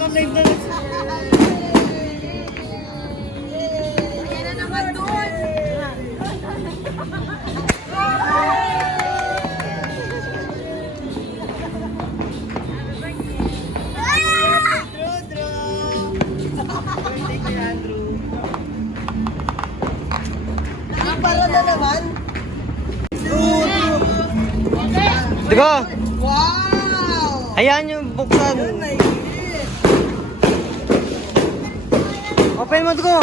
Naka-live na siya. Ayan na naman doon. Birthday kay Andrew. Para na naman. Digo! Wow! Ayan yung buksan. Oh my God. Open mo, Digo!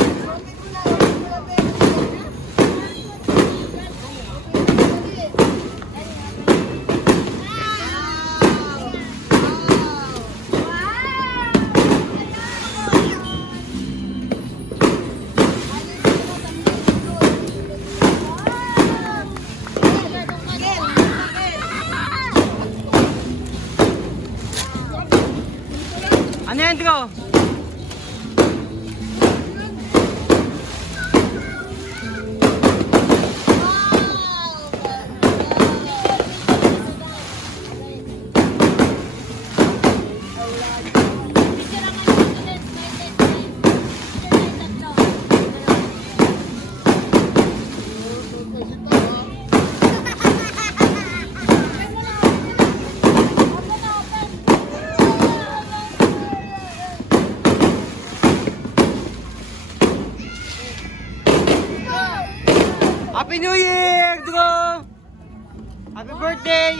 Ano yan, Digo? Happy New Year, Digo! Happy birthday!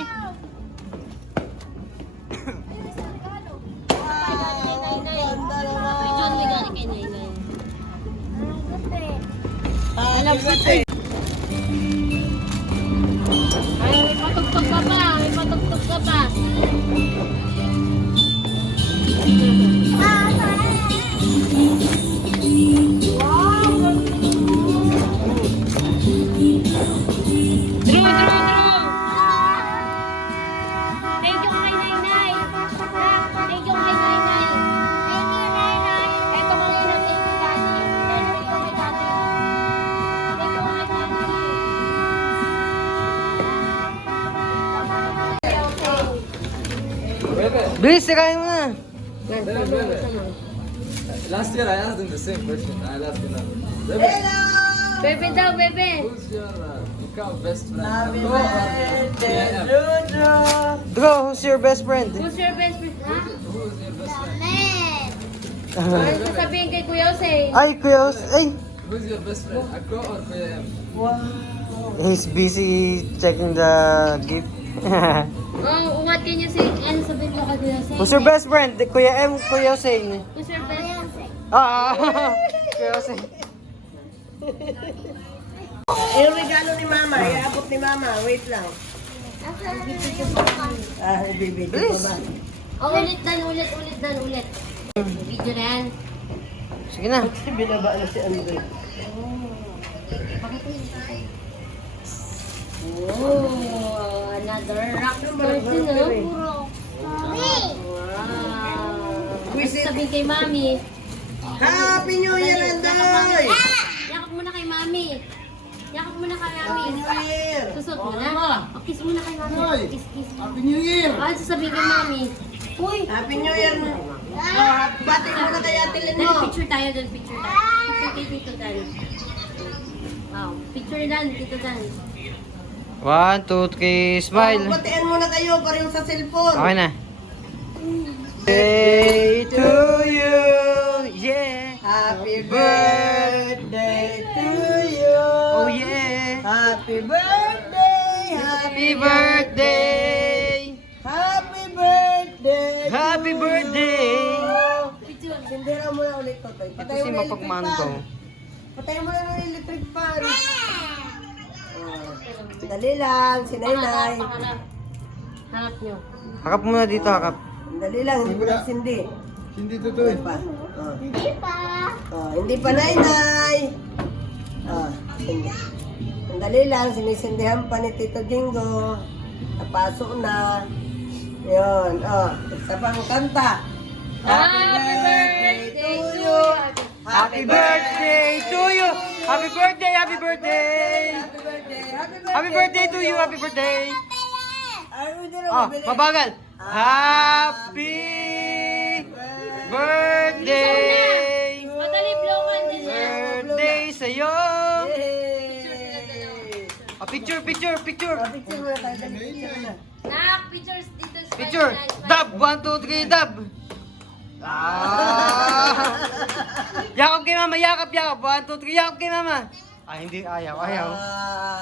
Happy birthday. Ay, may patugtog ka pa. May patugtog ka pa. Drew! Thank you kay Nainay. Thank you kay Nainay. Thank you, Nainay. Ito kay Nainay. Thank you, Daddy. Thank you kay Daddy. Thank you kay Daddy. Bilis, sirain mo na! Last year I asked him the same question. I'll ask you now. Hello! Bebe daw, bebe. Who's your best friend? Happy Ako or birthday, JM? Jojo! Digo, who's your best friend? Who's your best friend? Ha? Who's your best friend? Ano sasabihin kay Kuya Jose? Ay, Kuya, ay! Who's your best friend? Ako or JM? Wow! He's busy checking the gift. Oh, ungatin niyo si... Ano sabihin niyo kay Kuya Jose? Who's your best friend? Kuya M, Kuya Hussein. Who's your best friend? Ah, Kuya Hussein. Yung regalo ni Mama, iabot ni Mama. Wait lang. Bibigyan Bilis. pa ba? Oh, ulit dan. Video na yan. Sige na. Kasi binaba na si Andre. Oh, another rock person, no? Wow. Ano sabihin kay Mami? Happy New Year, Andoy! Yakap muna kay Mami. Yakap muna kay Mami. Happy New Year! Susot mo na. O, kiss muna kay Mami. Kiss. Happy New Year! Ano sasabihin kay Mami? Uy! Happy New Year! Bati mo na kay Ate Lynn Dali, mo. picture tayo doon, picture tayo. Picture kay Tito Dan. Wow, picture Dan, Tito Dan. 1, 2, 3, smile. Batian mo na kayo, pareho sa cellphone. Okay na. Day to you, yeah. Happy birthday to you. Oh yeah. Happy birthday, Happy birthday. happy birthday. Happy to birthday. you. Picture. Sindira mo na ulit to, Toy. Ito Patay si mo na electric Mapagmanto. fan. Patay mo na ng electric fan. Dali lang, si Nainay. Hanap nyo. Hakap muna dito, hakap. Dali lang, hindi mo na sindi. Hindi totoo. Hindi pa. Hindi pa, Nainay. Hindi. Dali lang, sinisindihan pa ni Tito Jingo. Napasok na. Yun, isa pang kanta. Happy birthday to you. Happy birthday to you. Happy birthday, happy birthday. Happy birthday. Happy birthday to you, happy birthday. Ay, hindi na Oh, mabili. mabagal. Happy Birthday! Madali, blow candle na. Birthday sa'yo! Yay! Picture, picture, picture! Picture muna tayo. Dali, picture na. Nak, pictures dito. Smile Picture! na, smile. Dab! 1, 2, 3, dab! Yakap kay mama, yakap, yakap! 1, 2, 3, yakap kay mama! Ay, hindi, ayaw, ayaw. Ah,